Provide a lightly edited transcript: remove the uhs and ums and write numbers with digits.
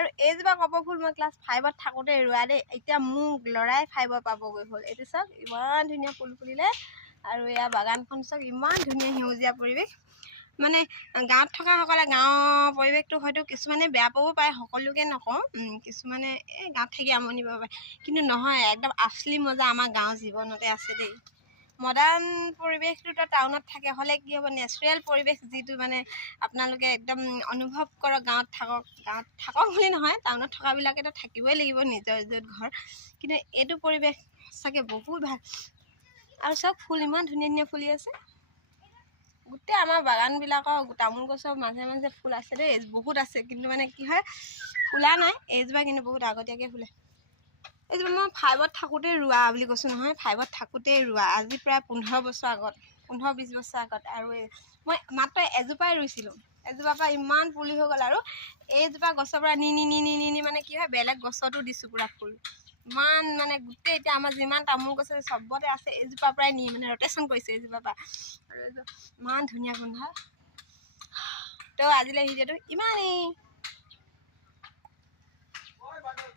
আৰু এইজোপা কপৌ ফুল মই ক্লাছ 5ত থাকোঁতে ৰোৱা দেই। এতিয়া মোক ল'ৰাই 5 পাবগৈ হ'ল। এইটো চাওক ইমান ধুনীয়া ফুল ফুলিলে। আৰু এয়া বাগানখন চাওক ইমান ধুনীয়া সেউজীয়া পৰিৱেশ। মানে গাঁৱত থকাসকলে গাঁৱৰ পৰিৱেশটো হয়তো কিছুমানে বেয়া পাব পাৰে, সকলোকে নকওঁ, কিছুমানে এই গাঁৱত থাকি আমনি পাব পাৰে, কিন্তু নহয়, একদম আচলি মজা আমাৰ গাঁৱৰ জীৱনতে আছে দেই। মডাৰ্ণ পৰিৱেশটোতো টাউনত থাকে হ'লে কি হ'ব, নেচাৰেল পৰিৱেশ যিটো মানে আপোনালোকে একদম অনুভৱ কৰক। গাঁৱত থাকক বুলি নহয়, টাউনত থকাবিলাকেতো থাকিবই লাগিব নিজৰ য'ত ঘৰ, কিন্তু এইটো পৰিৱেশ সঁচাকৈ বহুত ভাল। আৰু চব ফুল ইমান ধুনীয়া ধুনীয়া ফুলি আছে। গোটেই আমাৰ বাগানবিলাকৰ তামোল গছৰ মাজে মাজে ফুল আছে দেই, বহুত আছে, কিন্তু মানে কি হয় ফুলা নাই। এইজোপা কিন্তু বহুত আগতীয়াকৈ ফুলে। এইজোপা মই 5ত থাকোঁতেই ৰোৱা বুলি কৈছোঁ নহয়, 5ত থাকোঁতেই ৰোৱা, আজি প্ৰায় 15 বছৰ আগত, 15-20 বছৰ আগত। আৰু মই মাত্ৰ এজোপাই ৰুইছিলোঁ, এজোপাৰ পৰা ইমান পুলি হৈ গ'ল। আৰু এইজোপা গছৰ পৰা নি মানে কি হয় বেলেগ গছতো দিছোঁ পুৰা ফুল। ইমান মানে গোটেই এতিয়া আমাৰ যিমান তামোল গছ আছে চবতে আছে, এইজোপাৰ পৰাই নি মানে ৰটেশ্যন কৰিছে এইজোপাৰ পৰা। আৰু এইযোৰ ইমান ধুনীয়া গোন্ধ। তো আজিলৈ ভিডিঅ'টো ইমানেই।